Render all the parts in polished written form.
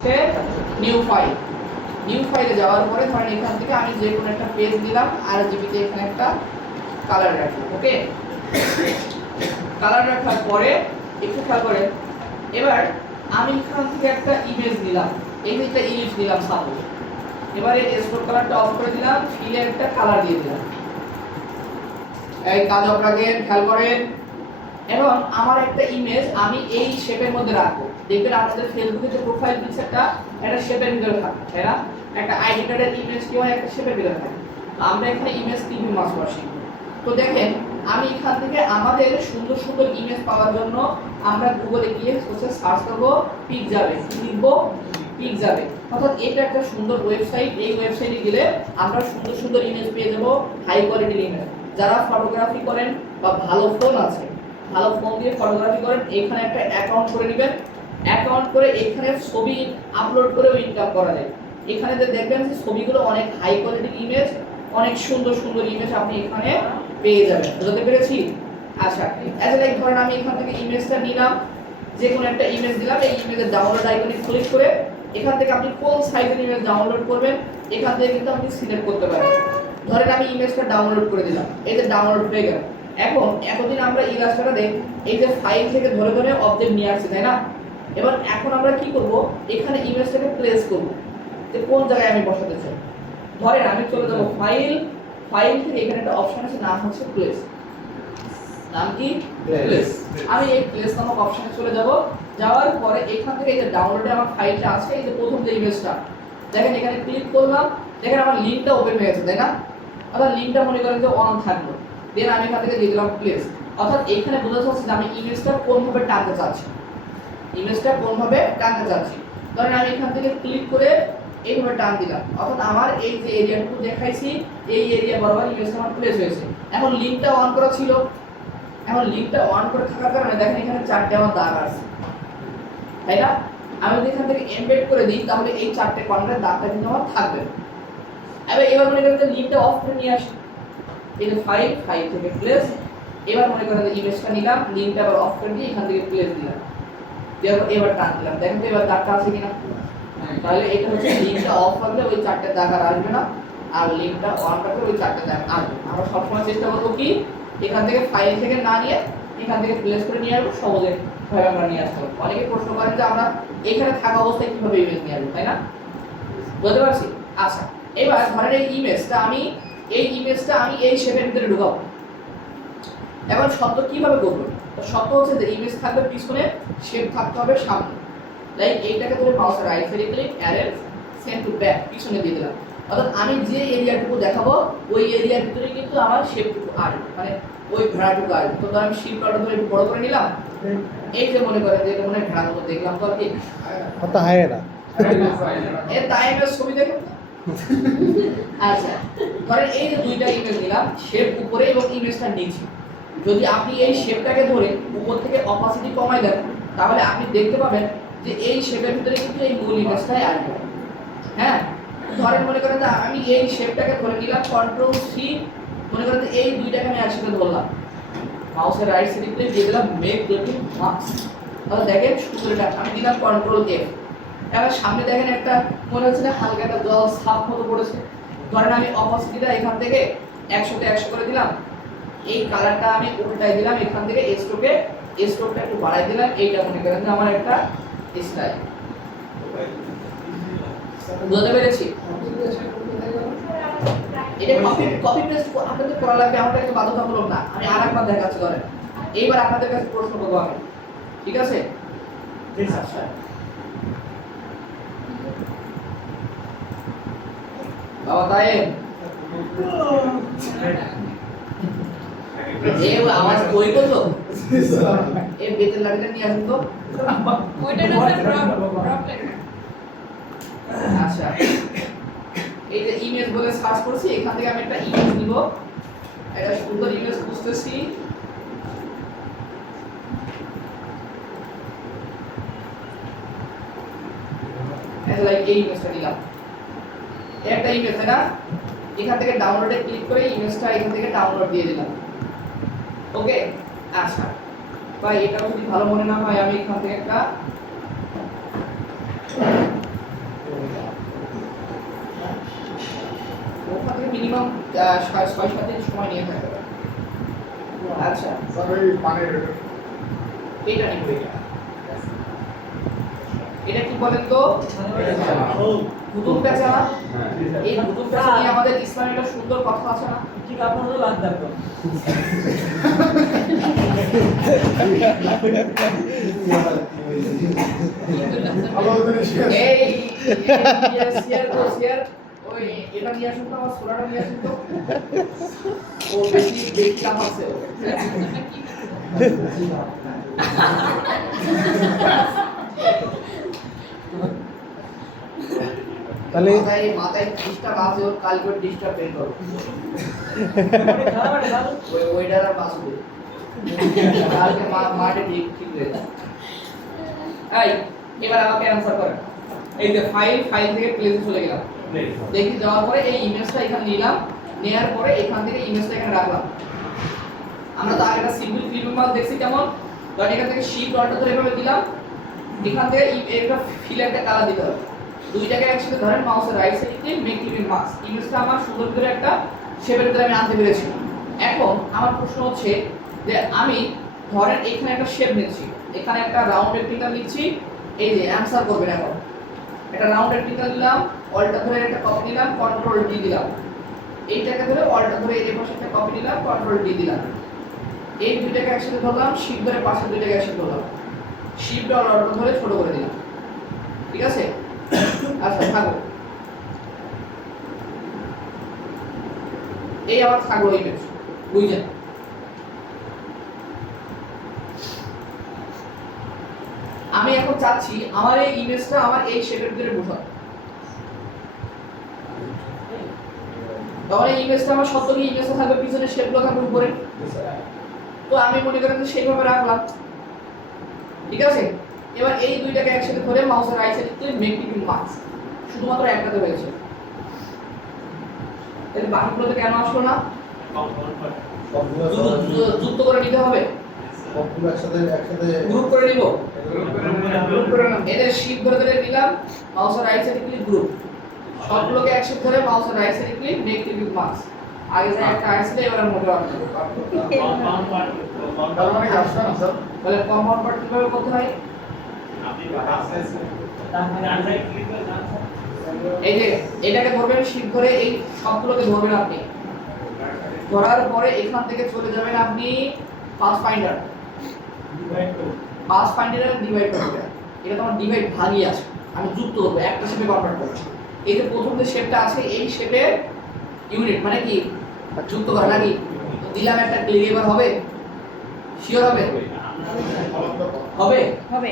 New file new ফাইলে যাওয়ার পরে ধরেন এখান থেকে আমি যে কোনো একটা পেজ দিলাম আর জিবিতে এখানে একটা কালার রাখলাম। ওকে, কালার রাখার পরে একটু খেয়াল করেন, এবার আমি এখান থেকে একটা ইমেজ নিলাম, এই যে একটা ইমেজ নিলাম সাপোজ, এবারে স্ট্রোক কালারটা অফ করে দিলাম, ফিলে একটা কালার দিয়ে দিলাম। এই কাজ আপনাকে খেয়াল করেন, এবং আমার একটা ইমেজ আমি এই শেপের মধ্যে রাখবো। দেখবেন আপনাদের ফেসবুকে যে প্রোফাইল পিকচারটা একটা শেপের ভিতরে থাকে, তাই না? একটা আইডি কার্ডের ইমেজ কি হয়, একটা শেপের ভিতরে থাকে। আমরা এখানে ইমেজ টিভি মাস্টার শিখব। তো দেখেন আমি এখান থেকে আমাদের সুন্দর সুন্দর ইমেজ পাওয়ার জন্য আমরা গুগলে গিয়ে সার্চ করব পিকজাবে, লিখব পিকজাবে, অর্থাৎ এটা একটা সুন্দর ওয়েবসাইট। এই ওয়েবসাইটে গেলে আমরা সুন্দর সুন্দর ইমেজ পেয়ে যাব, হাই কোয়ালিটির ইমেজ। যারা ফটোগ্রাফি করেন বা ভালো ফোন আছে, ভালো ফোন দিয়ে ফটোগ্রাফি করেন, এখানে একটা অ্যাকাউন্ট করে নেবেন। অ্যাকাউন্ট করে এখানে ছবি আপলোড করেও ইনকাম করা যায়। এখানে যে দেখবেন যে ছবিগুলো অনেক হাই কোয়ালিটির ইমেজ, অনেক সুন্দর সুন্দর ইমেজ আপনি এখানে পেয়ে যাবেন। বুঝতে পেরেছি? আচ্ছা, এজ লাইক ধরেন আমি এখান থেকে ইমেজটা নিলাম, যে কোনো একটা ইমেজ দিলাম, এই ইমেজের ডাউনলোড আইকনে ক্লিক করে এখান থেকে আপনি কোন সাইজের ইমেজ ডাউনলোড করবেন এখান থেকে কিন্তু আপনি সিলেক্ট করতে পারেন। ধরেন আমি ইমেজটা ডাউনলোড করে দিলাম, এই যে ডাউনলোড হয়ে গেল। এখন এতদিন আমরা ইলাস্ট্রেটরে এই যে ফাইল থেকে ধরে ধরে অবজেক্ট নিয়ে আসছি, তাই না? এবার এখন আমরা কি করব, এখানে ইমেজটাকে প্লেস করব, যে কোন জায়গায় আমি বসাতে চাই। ধরেন আমি চলে যাব ফাইল, ফাইল থেকে এখানে একটা অপশন আছে, নাম হচ্ছে প্লেস। নাম কি? প্লেস। আমি এই প্লেস নামক অপশনে চলে যাব। যাওয়ার পরে এখান থেকে এই যে ডাউনলোডে আমার ফাইলটা আছে, এই যে প্রথম যে ইমেজটা দেখেন, এখানে ক্লিক করলাম, দেখেন আমার লিংকটা ওপেন হয়ে গেছে, তাই না? অর্থাৎ লিংকটা মনে করেন যে অন থাকলো। দেন আমি এখান থেকে দিয়ে দিলাম প্লেস। অর্থাৎ এইখানে বোঝা যাচ্ছে যে আমি ইমেজটা কোনভাবে টানতে চাচ্ছি, ইমেজটা কোনভাবে টানতে চাচ্ছি। ধরেন আমি এখান থেকে ক্লিক করে এইভাবে টান দিলাম, অর্থাৎ আমার এই যে এরিয়াটুকু দেখাইছি এই এরিয়া বরাবর ইমেজটা আমার প্লেস হয়েছে। এখন লিংকটা অন করা ছিল, এখন লিংকটা অন করে থাকার কারণে দেখেন এখানে চারটে আমার দাগ আছে, তাই না? আমি যদি এখান থেকে এমবেড করে দিই তাহলে এই চারটে কর্নারের দাগটা কিন্তু আমার থাকবে। এবার মনে করেন যে লিংকটা অফ করে নিয়ে আসি, এই যে ফাইল, ফাইল থেকে প্লেস। এবার মনে করেন যে ইমেজটা নিলাম, লিংকটা আবার অফ করে দিয়ে এখান থেকে প্লেস দিলাম, এবার টান দিলাম। দেখেন তো এবার দাগটা আছে কিনা? তাহলে এটা হচ্ছে লিংকটা অফ করলে ওই চারটে দাগ আর আসবে না, আর লিংকটা অন করলে ওই চারটে দাগ আসবে। আমরা সবসময় চেষ্টা করবো কি, এখান থেকে ফাইল থেকে না নিয়ে এখান থেকে প্লেস করে নিয়ে আসবো, সহজে ভাবে আমরা নিয়ে আসতে পারবো। অনেকে প্রশ্ন করেন যে আমরা এখানে থাকা অবস্থায় কিভাবে ইমেজ নিয়ে আসবো, তাই না? বুঝতে পারছি? আচ্ছা, এবার ধরেন এই ইমেজটা আমি এই শেপের ভিতরে ঢুকাবো। এখন শব্দ কিভাবে করবো? শব্দ হচ্ছে যে ইমেজ থাকবে পিছনে, শেপ থাকতে হবে সামনে। লাইক এইটাকে ধরে মাউসের রাইট সাইডে click, arrange, send to back, পিছনে দিয়ে দিলাম। অর্থাৎ আমি যে এরিয়াটুকু দেখাবো ওই এরিয়ার ভিতরে কিন্তু আমার শেপটুকু আসবে, মানে ওই ঘোড়াটুকু আসবে। তো ধর আমি শিপটা ধরে একটু বড় করে নিলাম, এই যে মনে করেন যে এটা মনে হয় ঘোড়ার মতো দেখলাম, তো আর কি কত হায় না এর টাইমের ছবি দেখুন। আচ্ছা, ধরেন এই যে দুইটা ইমেজ নিলাম, শেপ উপরে এবং ইমেজটা নিচে। যদি আপনি এই শেপটাকে ধরে উপর থেকে অপাসিটি কমাই দেন তাহলে আপনি দেখতে পাবেন যে এই শেপের ভিতরে কিন্তু এই মূল ইমেজটাই আসবে। হ্যাঁ, ধরেন মনে করেন যে আমি এই শেপটাকে ধরে নিলাম, কন্ট্রোল সি, মনে করেন যে এই দুইটাকে আমি একসাথে ধরলাম, মাউসের রাইট সাইডে ক্লিক দিয়ে দিলাম মেক ডটিং মার্কস। তাহলে দেখেন সুন্দর এটা আমি দিলাম কন্ট্রোল এফ। এবার সামনে দেখেন একটা মনে হচ্ছে না হালকা একটা জল ছাপ মতো পড়েছে। ধরেন আমি অপোজিটটা এখান থেকে 100 তে 100 করে দিলাম, এই কালারটা আমি উল্টাই দিলাম, এখান থেকে স্ট্রোকটা একটু বাড়াই দিলাম। এইটা মনে করেন যে আমার একটা স্টাইল। বুঝতে পেরেছি? এটা কপি পেস্ট আপনাদের করা লাগবে, আমাদের একটা বাধ্যতামূলক না। আমি আরেকবার দেখাচ্ছি, ধরেন এইবার আপনাদের কাছে প্রশ্ন করবো আমি, ঠিক আছে? আচ্ছা, বাবা তাই এই আওয়াজ কই করলো, এই বেতের লাঠিটা নিয়ে আসুন তো। ওইটা না স্যার প্রবলেম। আচ্ছা, এই যে ইমেজ বলে সার্চ করছি, এখান থেকে আমি একটা ইমেজ নিব, একটা সুন্দর ইমেজ খুঁজতেছি। এই লাইক এই ইমেজটা নিলাম, একটা ইমেজ, তাই না? এখান থেকে ডাউনলোডে ক্লিক করে ইমেজটা এখান থেকে ডাউনলোড দিয়ে দিলাম। ওকে, আচ্ছা ভাই, এটা যদি ভালো মনে না হয় আমি এখান থেকে একটা মিনিমাম 6-7 দিন সময় নিয়ে থাকতে পারে। আচ্ছা স্যার ওই পানির এটা নিব এটা কি বলেন তো হুতুম পেঁচানা। এই হুতুম পেঁচা নিয়ে আমাদের ইসলামে একটা সুন্দর কথা আছে না? ঠিক আপনাদের লাগ দেখো ভালো জিনিস এই শেয়ার ওই এটা নিয়ে আসুন তো, আমার সোলাটা নিয়ে আসুন তো। ও বেশি কাম আছে ও। তাহলে মাথায় ডিস্টার্ব আছে ওর, কালকে ডিস্টার্ব বের করো। ওই ওইটার আর বাঁচবে কালকে মাঠে ঠিক হয়ে যাবে। এই এবার আমাকে অ্যানসার করেন। এই যে ফাইল থেকে প্লেসে চলে গেলাম, দেখি যাওয়ার পরে এই ইমেজটা এখানে নিলাম, নেয়ার পরে এখান থেকে ইমেজটা এখানে রাখলাম। আমরা তো আগে একটা সিম্পল ফিল্ম মাস দেখছি কেমন, তো এখান থেকে শিফট অল্টার ধরে এভাবে দিলাম, এখান থেকে একটা ফিল একটা কালার দিতে হবে। দুইটাকে একসাথে ধরেন মাউসের right side click make click mask, ইমেজটা আমার সুন্দর করে একটা শেপের ভিতরে আমি আনতে পেরেছি। এখন আমার প্রশ্ন হচ্ছে যে আমি ধরেন এখানে একটা শেপ নিচ্ছি, এখানে একটা রাউন্ড রেক্টেঙ্গেল নিচ্ছি, এই যে অ্যানসার করবেন। এখন একটা রাউন্ড রেক্টেঙ্গেল নিলাম, অল্টার ধরে একটা কপি নিলাম, কন্ট্রোল ডি দিলাম, এইটাকে ধরে অল্টার ধরে এই পাশে একটা কপি নিলাম, কন্ট্রোল ডি দিলাম, এই দুইটাকে একসাথে ধরলাম, শিফট ধরে পাশে দুইটাকে একসাথে ধরলাম, শিফট আর অল্টার ধরে ছোট করে দিলাম। ঠিক আছে? আচ্ছা থাকো, এই আবার থাকলো ইমেজ, বুঝলেন? আমি এখন চাচ্ছি আমার এই ইমেজটা আমার এই শেপের ভিতরে বসাতে। তাহলে ইমেজটা আমার সত্য কি ইমেজটা থাকবে পিছনে, শেপগুলো থাকবে উপরে। তো আমি মনে করেন যে সেইভাবে রাখলাম। ঠিক আছে? এবার এই দুইটাকে একসাথে ধরে মাউসের right side click make click mask, শুধুমাত্র একটাতে হয়েছে। তাহলে বাকিগুলোতে কেন আসলো না? যুক্ত করে নিতে হবে, সবগুলো একসাথে গ্রুপ করে নিব। গ্রুপ করে না এদের শিফট ধরে ধরে নিলাম, মাউসের রাইট সাইড ক্লিক গ্রুপ, সবগুলোকে একসাথে ধরে মাউসের right side click make click mask. আগে যে একটা আসলে এবার মোটে আসবে। তার মানে আসছে না স্যার তাহলে কম্পাউন্ড পার্ট কিভাবে করতে হয়? এই যে এটাকে ধরবেন শিফট ধরে, এই সবগুলোকে ধরবেন আপনি, ধরার পরে এখান থেকে চলে যাবেন আপনি পাস ফাইন্ডার, পাস ফাইন্ডারে ডিভাইড করবেন। এটা তো আমার ডিভাইড ভাগই আছে, আমি যুক্ত করব, একটা শেপে কনভার্ট করব। এই যে প্রথম যে শেপটা আছে এই শেপের ইউনিট মানে কি যুক্ত করা নাকি? দিলাম একটা ক্লিক, এবার হবে? শিওর হবে? হবে? হবে।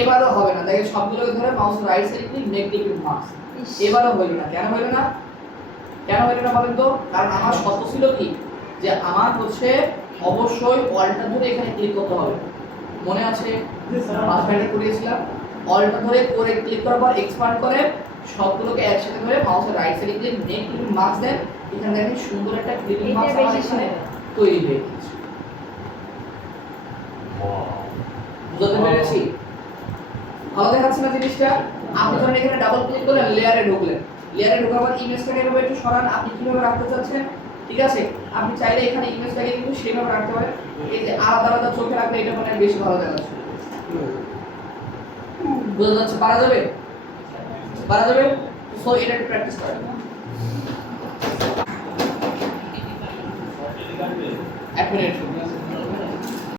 এবারও হবে না। দেখেন সবগুলোকে ধরে mouse right side click make click mask, এবারও হইল না। কেন হইল না? কেন হইল না বলেন তো? কারণ আমার শর্ত ছিল কি যে আমার হচ্ছে অবশ্যই অল্টার ধরে এখানে ক্লিক করতে হবে। মনে আছে পাস ফাইন্ডার করিয়েছিলাম, অল্টার ধরে করে ক্লিক করার পর এক্সপান্ড করে সবগুলোকে একসাথে ধরে মাউসের right side click make click mask then, এখানে দেখেন সুন্দর একটা ক্লিকিং মাস্ক আমার এখানে তৈরি হয়ে গেছে। বুঝতে পেরেছি? ভালো দেখাচ্ছে না জিনিসটা? আপনি ধরেন এখানে ডাবল ক্লিক করলেন, লেয়ারে ঢুকলেন, লেয়ারে ঢোকার পর ইমেজটাকে এভাবে একটু সরান, আপনি কিভাবে রাখতে চাচ্ছেন। ঠিক আছে? আপনি চাইলে এখানে ইমেজটাকে কিন্তু সেভাবে রাখতে পারেন। এই যে আলাদা আলাদা চোখে রাখলে এটা মানে বেশি ভালো দেখাচ্ছে। বুঝা যাচ্ছে? পারা যাবে? পারা যাবে? সো এটা একটু প্র্যাকটিস করেন। এক মিনিট